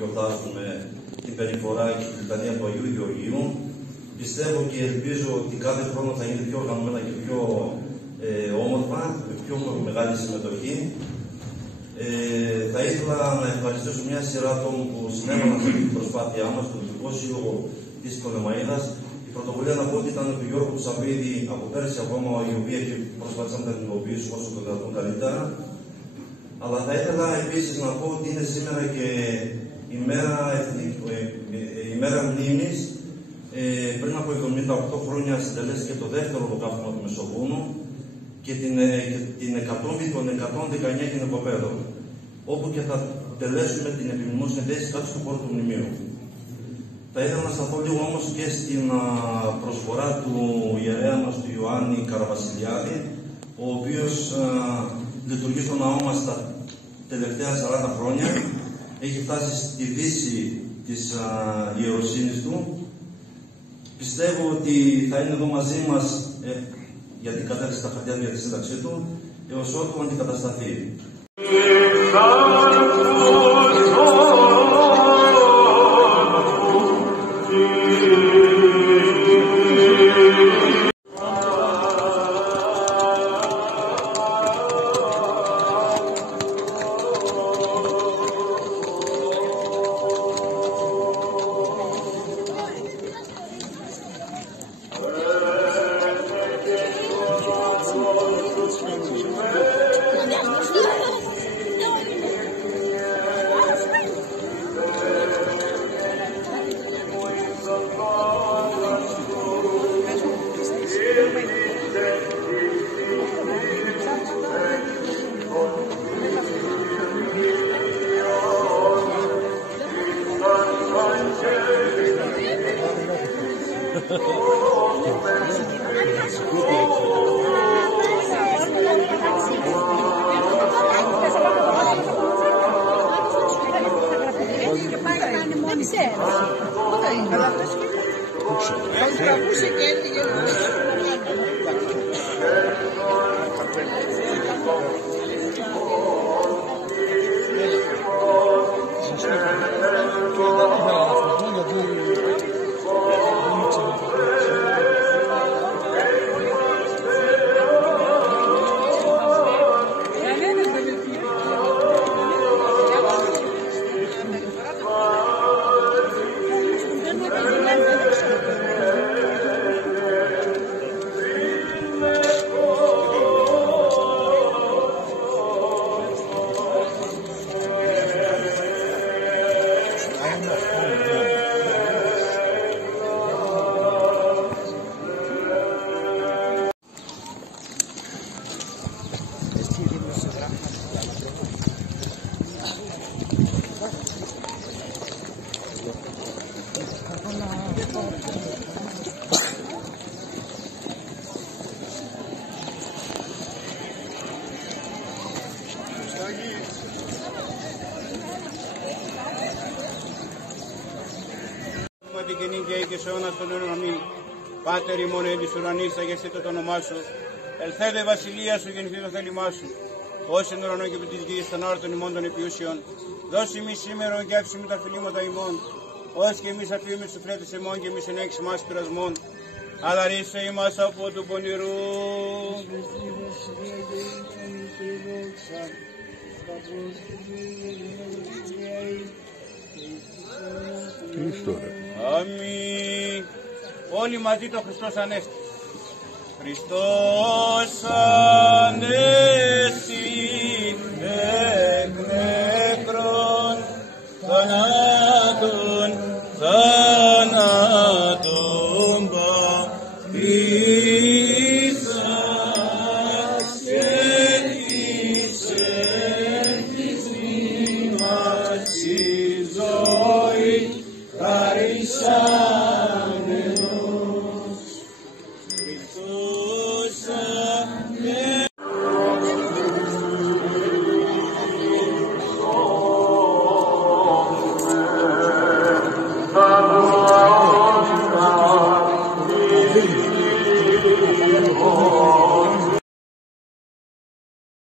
γιορτάζουμε την περιφορά και τη λιτανία του Αγίου Γεωργίου. Πιστεύω και ελπίζω ότι κάθε χρόνο θα είναι πιο οργανωμένα και πιο όμορφα, με πιο μεγάλη συμμετοχή. Θα ήθελα να ευχαριστήσω μια σειρά ατόμων που συνέβαλαν σε αυτή την προσπάθειά μας, το Δυτικό Σύλλογο της Πτολεμαΐδας. Η πρωτοβουλία να πω ότι ήταν του Γιώργου του Σαββίδη από πέρσι ακόμα, οι οποίοι προσπάθησαν να την υλοποιήσουν όσο το δυνατόν καλύτερα. Αλλά θα ήθελα επίσης να πω ότι είναι σήμερα και η μέρα μνήμης. Πριν από 78 χρόνια συντελέστηκε το δεύτερο ολοκαύτωμα του Μεσοβούνου και την εκατόμβη των 119 γυναικοπαίδων, όπου και θα τελέσουμε την επιμνημόσυνη θέση κάτω στο χώρο του μνημείου. Θα ήθελα να σταθώ λίγο όμως και στην προσφορά του ιερέα μας, του Ιωάννη Καραβασιλιάδη, ο οποίος λειτουργεί στο ναό μας τα τελευταία 40 χρόνια. Έχει φτάσει στη δύση της ιεροσύνης του. Πιστεύω ότι θα είναι εδώ μαζί μας γιατί κατέθεσε τα χαρτιά για τη σύνταξή του, έως ότου αντικατασταθεί. Την κοινή και οίκης αιώνας των αιώνων αμήν. Πάτερ ημών εν της ουρανής, αγιαστήτω το όνομά σου. Ελθέδε βασιλεία σου, γεννηθεί το θέλημά σου. Ως εν ουρανό και επί της γης, των άρτων ημών των επιούσιων. Δώσει ημείς σήμερον και άφησι τα φιλήματα ημών. Ως και εμείς αφιούμε στους φρέτες ημών και εμείς ενέξι μας πειρασμών. Αλλά ρίσε ημάς από του πονηρού. Αμήν. Όλοι μαζί το Χριστός Ανέστη. Χριστός Ανέστη εκ νεκρών